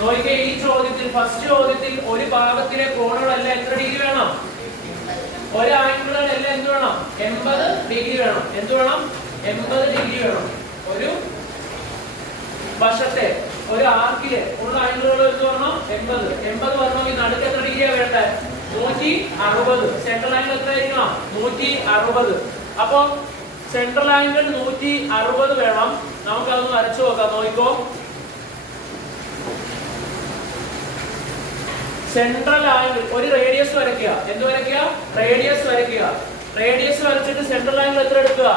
നോക്കിക്കേ, ഈ ചോദ്യത്തിൽ ഫസ്റ്റ് ചോദ്യത്തിൽ ഒരു ഭാഗത്തിലെ കോണുകളെല്ലാം എത്ര ഡിഗ്രി വേണം? ഒരു ആംഗിളുകളെല്ലാം എന്ത് വേണം? 80 ഡിഗ്രി വേണം. എന്ത് വേണം? 80 ഡിഗ്രി വേണം. ഒരു വശത്തെ ഒരു ആർക്കിലെ ഉള്ള ആംഗിളുകൾ എന്ന് പറഞ്ഞാൽ 80 പറഞ്ഞാൽ നടുക്ക് എത്ര ഡിഗ്രിയാ വേണ്ടേ? 160. സെൻട്രൽ ആംഗിൾ എത്ര ആയിരിക്കണം? 160. അപ്പൊ സെൻട്രൽ ആംഗിൾ 160 വേണം. നമുക്കതൊന്ന് വരച്ചു നോക്കാം. നോക്കിക്കോ, സെൻട്രൽ ആംഗിൾ ഒരു റേഡിയസ് വരയ്ക്കുക. എന്ത് വരയ്ക്കുക? റേഡിയസ് വരയ്ക്കുക. റേഡിയസ് വരച്ചിട്ട് സെൻട്രൽ ആംഗിൾ എത്ര എടുക്കുക?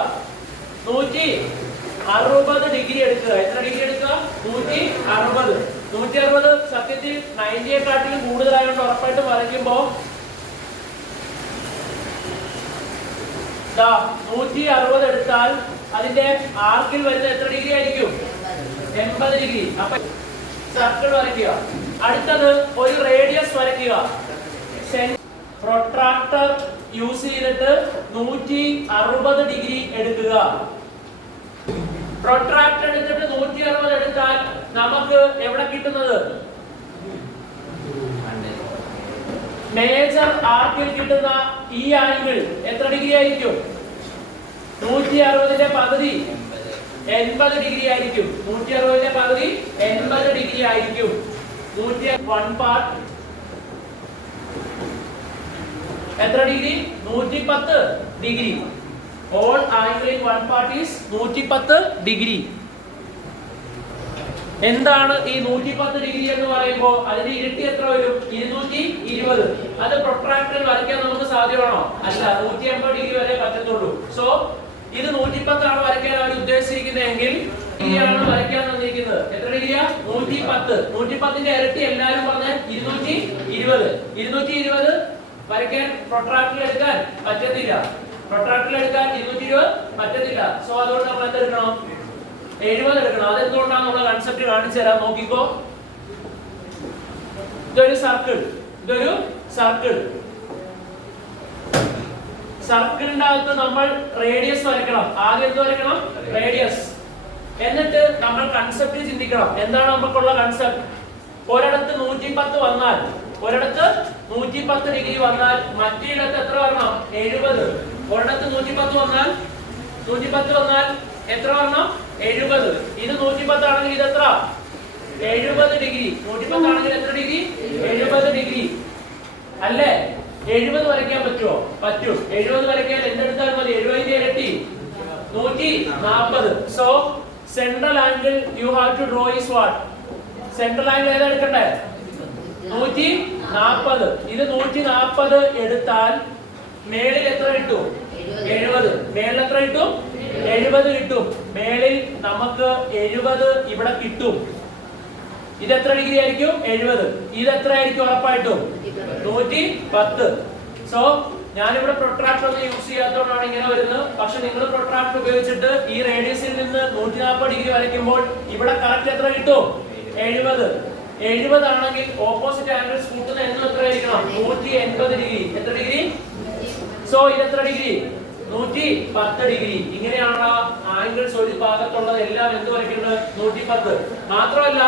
160 ഡിഗ്രി എടുക്കുക. എത്ര ഡിഗ്രി എടുക്കുക? 160. 160 സത്യത്തിൽ 90യെക്കാട്ടിലും കൂടുതലായതുകൊണ്ട് ഉറപ്പായിട്ട് വരയ്ക്കുമ്പോ 160 എടുത്താൽ അതിന്റെ ആർക്കിൽ വരുന്ന എത്ര ഡിഗ്രി ആയിരിക്കും? 80 ഡിഗ്രി. അപ്പൊ സർക്കിൾ വരയ്ക്കുക. അടുത്തത് ഒരു റേഡിയസ് വരയ്ക്കുക. പ്രൊട്രാക്ടർ യൂസ് ചെയ്തിട്ട് 160 ഡിഗ്രി എടുക്കുക. പ്രൊട്രാക്ടർ എടുത്തിട്ട് 160 എടുത്താൽ നമുക്ക് എവിടെ കിട്ടുന്നത്? മേജർ ആർക്കിൽ കിട്ടുന്ന ഈ ആംഗിൾ എത്ര ഡിഗ്രി ആയിരിക്കും? 160ന്റെ പകുതി 80 ഡിഗ്രി ആയിരിക്കും. 160ന്റെ പകുതി 80 ഡിഗ്രി ആയിരിക്കും. 1 പാർട്ട് എത്ര degree? 110 degree. All angle in one part is 110 degree. എന്താണ് ഈ 110 ഡിഗ്രി എന്ന് പറയുമ്പോൾ അതിന്റെ ഇരട്ടി എത്ര വരും? 220. അത് പ്രൊട്രാക്ടറിൽ വരയ്ക്കാൻ നമുക്ക് സാധ്യമാണോ? അല്ല, 180 ഡിഗ്രി വരെ പറ്റത്തുള്ളൂ. സോ ഇത് 110 ആണ് വരയ്ക്കാൻ അവർ ഉദ്ദേശിച്ചിരിക്കുന്നതെങ്കിൽ ഡിഗ്രിയാണ് വരയ്ക്കാൻ തന്നിരിക്കുന്നത്. എത്ര ഡിഗ്രിയാ? 110. 110ന്റെ ഇരട്ടി എല്ലാവരും പറഞ്ഞാൽ 220. 220 വരയ്ക്കാൻ പ്രൊട്രാക്ടറിൽ എടുക്കാൻ പറ്റത്തില്ല. പ്രൊട്രാക്ടറിൽ എടുക്കാൻ 220 പറ്റത്തില്ല. സോ അതുകൊണ്ട് നമ്മൾ എന്തെടുക്കണം? 70 എടുക്കണം. അതെന്തുകൊണ്ടാണ് നമ്മൾ കൺസെപ്റ്റ് കാണിച്ചു തരാം. നോക്കിക്കോ, ഇതൊരു സർക്കിൾ. ഇതൊരു സർക്കിൾ. സർക്കിളിന്റെ അകത്ത് നമ്മൾ റേഡിയസ് വരയ്ക്കണം. ആദ്യം എന്ത് വരയ്ക്കണം? റേഡിയസ്. എന്നിട്ട് നമ്മൾ കൺസെപ്റ്റ് ചിന്തിക്കണം. എന്താണ് നമുക്കുള്ള കൺസെപ്റ്റ്? ഒരിടത്ത് 110 വന്നാൽ, ഒരിടത്ത് 110 ഡിഗ്രി വന്നാൽ മറ്റേടത്ത് എത്ര വരണം? 70. ഒരിടത്ത് 110 വന്നാൽ എത്ര വരണം? 70. ഇത് 110 ആണെങ്കിൽ ഇത് എത്ര? 70 ഡിഗ്രി. 110 ആണെങ്കിൽ എത്ര ഡിഗ്രി? 70 ഡിഗ്രി അല്ലേ? 70 വരയ്ക്കാൻ പറ്റുമോ? പറ്റും. 70 വരയ്ക്കാൻ എന്തെടുത്താൽ മതി? 70ന്റെ ഇരട്ടി 140. So central angle you have to draw is what? Central angle ഏതാ എടുക്കണ്ടേ? 140. ഇത് 140 എടുത്താൽ മേളിൽ എത്ര കിട്ടും? 70. മേളിൽ എത്ര കിട്ടും? 70 കിട്ടും. മേളിൽ നമുക്ക് 70 ഇവിടെ കിട്ടും. ഇത് എത്ര ഡിഗ്രി ആയിരിക്കും? 70. ഇത് എത്ര ആയിരിക്കും? ഉറപ്പായിട്ടും 110. സോ ഞാനിവിടെ പ്രൊട്രാക്ടർ ഒന്നും യൂസ് ചെയ്യാത്തതുകൊണ്ടാണ് ഇങ്ങനെ വരുന്നത്. പക്ഷെ നിങ്ങൾ പ്രൊട്രാക്ടർ ഉപയോഗിച്ചിട്ട് ഈ റേഡിയസിൽ നിന്ന് 140 ഡിഗ്രി വരയ്ക്കുമ്പോൾ ഇവിടെ കറക്റ്റ് എത്ര കിട്ടും? 70. 70 ആണെങ്കിൽ ഓപ്പോസിറ്റ് ആംഗിൾസ് കൂട്ടുന്ന എണ്ണം എത്ര ആയിരിക്കണം? 180 ഡിഗ്രി. എത്ര ഡിഗ്രി? സോ ഇത് എത്ര ഡിഗ്രി? 110 ഡിഗ്രി. ഇങ്ങനെയാണ് ആംഗിൾസ് ഒരു ഭാഗത്തുള്ളത് എല്ലാം എന്ത് വരയ്ക്കുന്നത്? 110. മാത്രമല്ല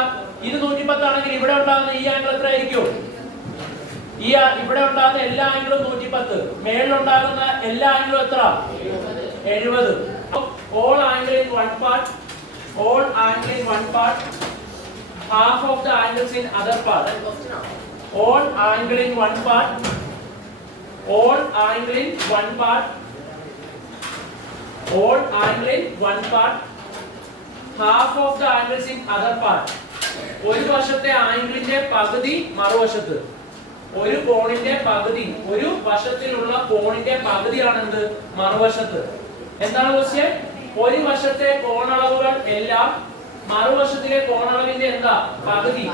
ഇത് 110 ആണെങ്കിൽ ഇവിടെ ഉണ്ടാകുന്ന ഈ ആംഗിൾ എത്ര ആയിരിക്കും? ഇവിടെ ഉണ്ടാകുന്ന എല്ലാ ആംഗിളും 110. മേളിലുണ്ടാകുന്ന എല്ലാ ആംഗിളും എത്ര? 70. All angle in one part, all angle in one part, half of the angles in other part. All angle in one part, all angle in one part, all angle in one part, half of the angles in other part. ഒരു വശത്തെ ആംഗിളിന്റെ പകുതി മറുവശത്ത്. ഒരു കോണിന്റെ പകുതി, ഒരു വശത്തിലുള്ള കോണിന്റെ പകുതിയാണെന്ത്? മറുവശത്ത്. എന്താണ് ക്വസ്റ്റ്യൻ? ഒരു വശത്തെ കോണളവുകൾ എല്ലാം മറുവശത്തിലെ കോണളവിന്റെ എന്താ? പകുതി.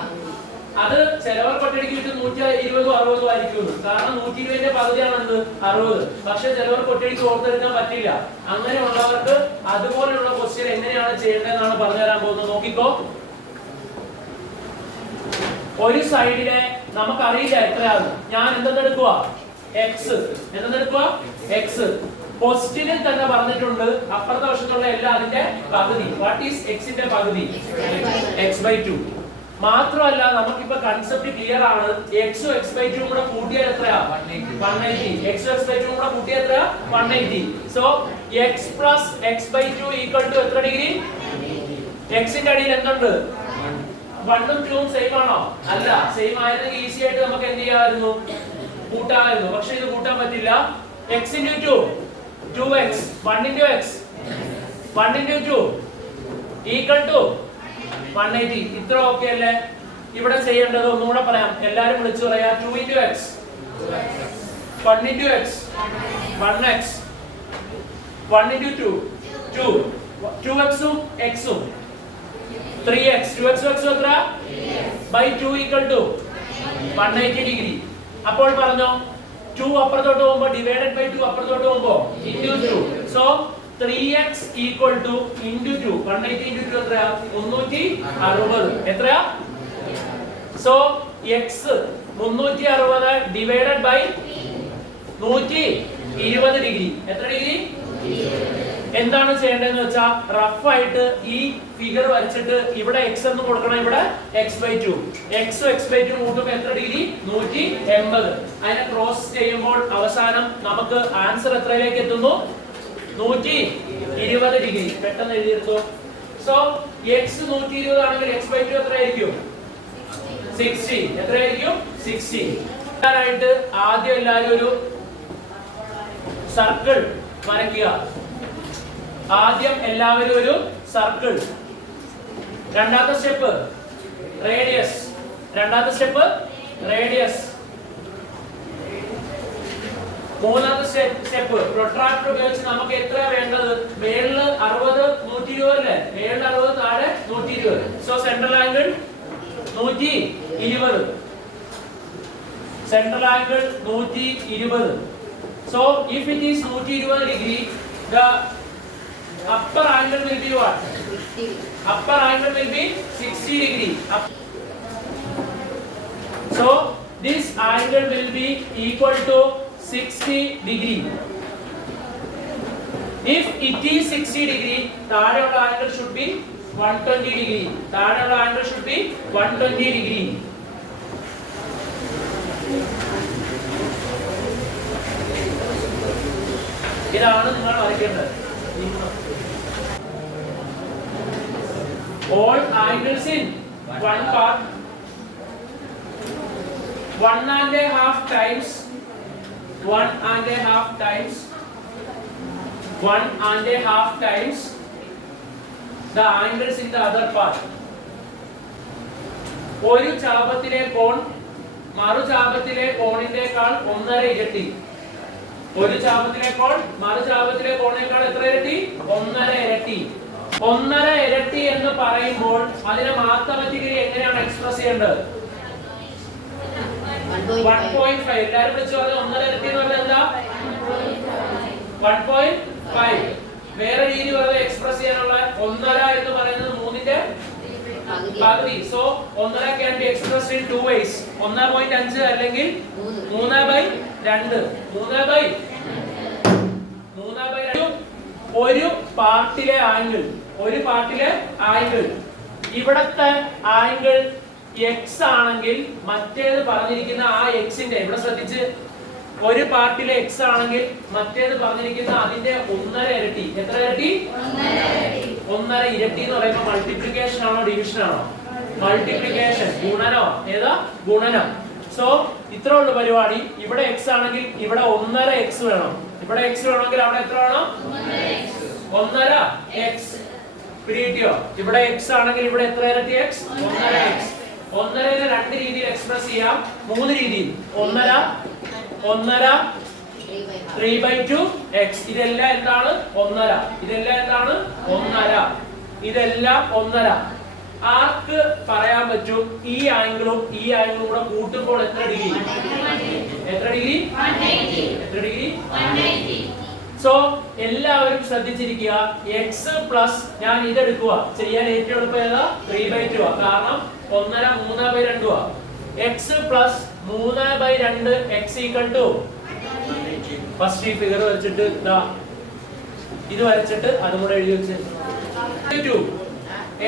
അത് ചിലവർ കൊട്ടടിക്ക് കിട്ടും 120 60 ആയിരിക്കും. കാരണം 120ന്റെ പകുതിയാണ് എന്ത്? 60. പക്ഷെ ചിലവർ കൊട്ടടിക്ക് ഓർത്തെടുക്കാൻ പറ്റില്ല. അങ്ങനെയുള്ളവർക്ക് അതുപോലെയുള്ള ക്വസ്റ്റ്യൻ എങ്ങനെയാണ് ചെയ്യേണ്ടതെന്നാണ് പറഞ്ഞുതരാൻ പോകുന്നത്. നോക്കിക്കോ, ഒരു സൈഡിലെ നമുക്കറിയില്ല എത്രയാണ്. ഞാൻ എന്തെടുക്കുക? എക്സ്. എന്തെടുക്കുക? എക്സ്. ക്വസ്റ്റ്യനിൽ തന്നെ പറഞ്ഞിട്ടുണ്ട് അപ്പുറത്തെ വശത്തുള്ള എല്ലാ അതിന്റെ പകുതി. വാട്ട് ഈസ് എക്സിന്റെ പകുതി? x/2. മാത്രമല്ല നമുക്കിപ്പോ കൺസെപ്റ്റ് ക്ലിയർ ആണ്. എക്സും എക്സ് ബൈ ടു കൂടെ കൂട്ടിയാൽ എത്രയാ? 180. എക്സും എക്സ് ബൈ ടു കൂടെ കൂട്ടിയാൽ എത്രയാ? 180. So x plus x by two equal to എത്ര ഡിഗ്രി? എക്സിന്റെ അടിയിൽ എന്തുണ്ട്? 1 ഉം 2 ഉം സെയിം ആണോ? അല്ല. സെയിം ആയിരുന്നെങ്കിൽ ഈസി ആയിട്ട് നമുക്ക് എന്ത് ചെയ്യാമായിരുന്നു? കൂട്ടാമായിരുന്നു. പക്ഷെ ഇത് കൂട്ടാൻ പറ്റില്ല. x into 2 2x 1 into x 1 into 2 equal to 180. ഇത്ര ഓക്കേ അല്ലേ? ഇവിടെ ചെയ്യേണ്ടത് ഒന്നുകൂടെ പറയാം. എല്ലാരും വിളിച്ചു പറയാ. 2 into x 1 into x 1x 1 into 2 2 2x ഉം x ഉം 3x 2x x എത്ര? by 2 equal to 180 degree. അപ്പോൾ പറഞ്ഞോ 2 അപ്പുറത്തോട്ട് പോകുമ്പോൾ ഡിവൈഡഡ് ബൈ 2 അപ്പുറത്തോട്ട് പോകുമ്പോൾ into 2. So 3x equal to into 2 180 into 2 എത്രയാ? 360. എത്രയാ? So x 360 divided by 120 degree. എത്ര ഡിഗ്രി? എന്താണ് ചെയ്യേണ്ടതെന്ന് വെച്ചാൽ റഫ് ആയിട്ട് ഈ ഫിഗർ വരച്ചിട്ട് ഇവിടെ x എന്ന് കൊടുക്കണം, ഇവിടെ x/2. x x/2 കൂട്ടുമ്പോൾ എത്ര ഡിഗ്രി? 180. അതിനെ ക്രോസ് ചെയ്യുമ്പോൾ അവസാനം നമുക്ക് ആൻസർ എത്രയിലേക്ക് എത്തുന്നു? 120 ഡിഗ്രി. പെട്ടെന്ന് എഴുതിയെടുത്തു. സോ x 120 ആണെങ്കിൽ x/2 എത്രയായിരിക്കും? 60. എത്രയായിരിക്കും? 60. ആയിട്ട് ആദ്യം എല്ലാവരും ഒരു സർക്കിൾ വരയ്ക്കുക. ആദ്യം എല്ലാവരും ഒരു സർക്കിൾ. രണ്ടാമത്തെ സ്റ്റെപ്പ് റേഡിയസ്. രണ്ടാമത്തെ സ്റ്റെപ്പ് റേഡിയസ്. മൂന്നാമത്തെ സ്റ്റെപ്പ് പ്രൊട്രാക്ടർ ഉപയോഗിച്ച് നമുക്ക് എത്ര വേണ്ടത്? മേളില് 60 120 അല്ലേ? മേളില് 60 താഴെ 120. So central angle 120. Central angle 120. So if it is 120 degree, the upper angle will be what? 60. Upper angle will be 60 degree. So this angle will be equal to 60 degree. If it is 60 degree, താഴെയുള്ള angle should be 120 degree. താഴെയുള്ള angle should be 120 degree. ഇതാണ് നിങ്ങൾ വരയ്ക്കേണ്ടത്. All angles in one part 1.5 times 1.5 times 1.5 times the angles in the other part. ഒരു ചാപത്തിലെ കോൺ മറു ചാപത്തിലെ കോണിനേക്കാൾ 1.5 ഇരട്ടി. ഒരു ചാപത്തിലെ കോൺ മറു ചാപത്തിലെ കോണിനേക്കാൾ എത്ര ഇരട്ടി? 1.5 ഇരട്ടി. 1.5 ഇരട്ടി എന്ന് പറയുമ്പോൾ അതിനെ മാത്തമാറ്റിക്കലി എങ്ങനെയാണ് എക്സ്പ്രസ് ചെയ്യേണ്ടത്? 1.5. എല്ലാവരും വിളിച്ചു പറഞ്ഞത് 1.5 ഇരട്ടി എന്ന് പറഞ്ഞാൽ എന്താ? 1.5. വേറെ രീതി പറഞ്ഞത് എക്സ്പ്രസ് ചെയ്യാനുള്ള 1.5 എന്ന് പറയുന്നത് 3ന്റെ പകുതി. So 1.5 can be expressed in two ways. 1.5 അല്ലെങ്കിൽ 3/2. 3/2. ഒരു പാർട്ടിലെ ആംഗിൾ ഇവിടത്തെ ആംഗിൾ x ആണെങ്കിൽ മറ്റേത് പറഞ്ഞിരിക്കുന്ന ആ xന്റെ, ഇവിടെ ശ്രദ്ധിച്ച്, ഒരു പാർട്ടിലെ x ആണെങ്കിൽ മറ്റേത് പറഞ്ഞിരിക്കുന്ന അതിന്റെ 1.5 ഇരട്ടി. എത്ര ഇരട്ടി? 1.5 ഇരട്ടി എന്ന് പറയുമ്പോൾ മൾട്ടിപ്ലിക്കേഷൻ ആണോ ഡിവിഷൻ ആണോ? മൾട്ടിപ്ലിക്കേഷൻ. ഗുണനോ? ഏതാ? ഗുണനം. സോ ഇത്ര ഉള്ള പരിപാടി. ഇവിടെ x ആണെങ്കിൽ ഇവിടെ 1.5x വേണം. ഇവിടെ x വേണമെങ്കിൽ അവിടെ എത്ര വേണം? 1.5x. പിടികിട്ടിയോ? ഇവിടെ x ആണെങ്കിൽ ഇവിടെ എത്ര ഇരട്ടി x? 1.5x. 1.5നെ രണ്ട് രീതിയിൽ എക്സ്പ്രസ് ചെയ്യാം, 3 രീതിയിൽ. 1.5 3/2x. ഇതെല്ലാം എന്താണ്? 1.5. ഇതെല്ലാം എന്താണ്? 1.5. ഇതെല്ലാം 1.5. ആർക്ക് പറയാൻ പറ്റും ഈ ആംഗിളും ഈ ആംഗിളും കൂടെ കൂട്ടുമ്പോൾ എത്ര ഡിഗ്രി? എത്ര ഡിഗ്രി? 180. എത്ര ഡിഗ്രി? 180. സോ എല്ലാവരും ശ്രദ്ധിച്ചിരിക്കുക. x പ്ലസ് ഞാൻ ഇതെടുക്കുക. ചെയ്യാൻ ഏറ്റവും എളുപ്പം ഏതാ? 3/2 ആ. കാരണം 1.5 3/2 ആ. x plus 3/2 x equal to first ഈ ഫിഗർ വരച്ചിട്ട് ഇത് വരച്ചിട്ട് അതും കൂടെ എഴുതി വെച്ച് 2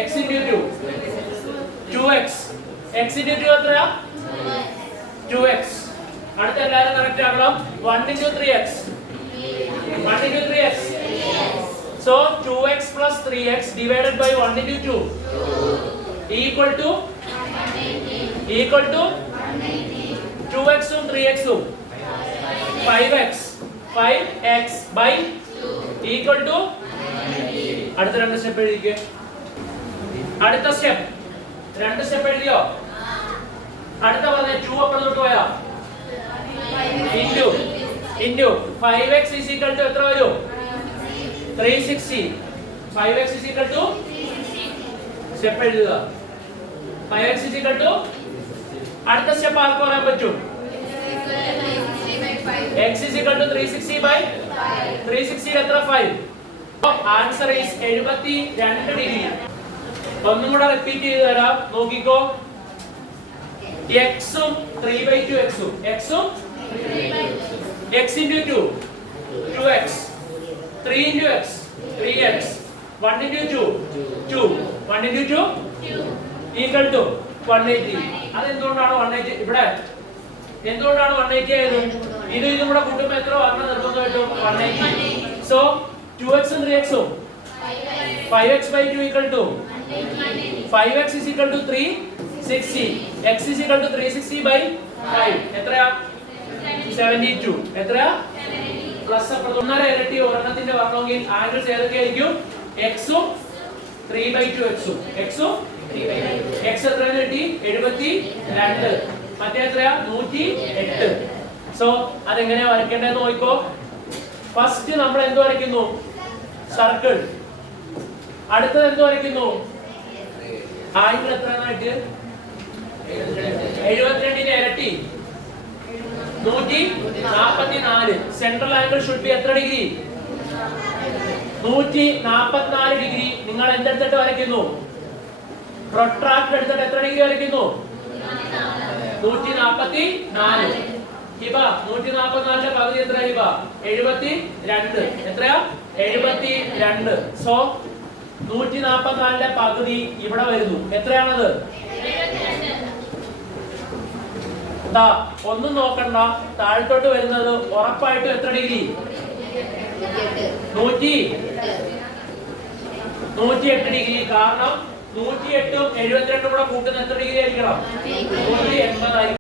x into 2 2x. x into 2 എത്രയാ? 2x. അടുത്ത എല്ലാവരും കറക്റ്റ് ആക്കണം. 1 into 3x. 1 into 3x. So 2x plus 3x divided by 1 into 2 equal to 2x ഉം 3x ഉം 5x. 5x by equal to അടുത്ത രണ്ട് സ്റ്റെപ്പ് എഴുതിക്കേ. അടുത്ത സ്റ്റെപ്പ് രണ്ട് സ്റ്റെപ്പ് എഴുതിയോ? അടുത്ത പറഞ്ഞ 2 അപ്പുറത്തോട്ട് പോയാ into 5x is equal to എത്ര വരും? 360. 5x is equal to step എഴുതുക. 5x is equal to അടുത്ത സ്റ്റെപ്പ് ആർക്ക് പറയാൻ പറ്റും? x is equal to 360 by 360 എത്ര? 5. Answer is 72 degree. ഒന്നും കൂടെ റിപ്പീറ്റ് ചെയ്തു തരാം, നോക്കിക്കോ. x ഉം 3/2 x ഉം x into 2 2x, 3 into x 3x, 1 into 2 1 into 2 equal to 180. അതെന്തുകൊണ്ടാണ് 180 ഇവിടെ? എന്തുകൊണ്ടാണ് 180 ആയത്? ഇതും കൂടെ കൂട്ടുമ്പോൾ എത്ര വരണം നിർബന്ധമായിട്ടും? 180. സോ 2x ഉം 3x ഉം 5x by 2 equal to 5x is equal to 360. x is equal to 360 by 5 എത്രയാ? 72. എത്രയാ? പ്ലസ് ഒന്നര ഇരട്ടി ഒരെണ്ണത്തിന്റെ വരണമെങ്കിൽ ആംഗിൾസ് ഏതൊക്കെയായിരിക്കും? x ഉം 3/2 x ഉം x എത്ര കിട്ടി? 72. മറ്റേ എത്രയാ? 108. സോ അതെങ്ങനെയാ വരയ്ക്കേണ്ടതെന്ന് നോക്കിക്കോ. ഫസ്റ്റ് നമ്മൾ എന്ത് വരയ്ക്കുന്നു? സർക്കിൾ. അടുത്തത് എന്ത് വരയ്ക്കുന്നു? ആംഗിൾ എത്രയായിട്ട്? 72ന്റെ ഇരട്ടി 144. സെൻട്രൽ ആംഗിൾ ഷുഡ് ബി എത്ര ഡിഗ്രി? 144 ഡിഗ്രി. നിങ്ങൾ എന്തെടുത്തിട്ട് വരയ്ക്കുന്നു? പ്രൊട്രാക്ടർ എടുത്തിട്ട് എത്ര ഡിഗ്രി വരയ്ക്കുന്നു? 144. ഹിബ 144ന്റെ പകുതി എത്ര? ഹിബ 72. എത്രയാ? 72. സോ 144ന്റെ പകുതി ഇവിടെ വരുന്നു. എത്രയാണത്? ഒന്നും നോക്കണ്ട, താഴത്തോട്ട് വരുന്നത് ഉറപ്പായിട്ടും എത്ര ഡിഗ്രി? 108 ഡിഗ്രി. കാരണം 108ഉം 72ഉം കൂടെ കൂട്ടുന്ന എത്ര ഡിഗ്രി ആയിരിക്കണം? 180 ആയിരിക്കണം.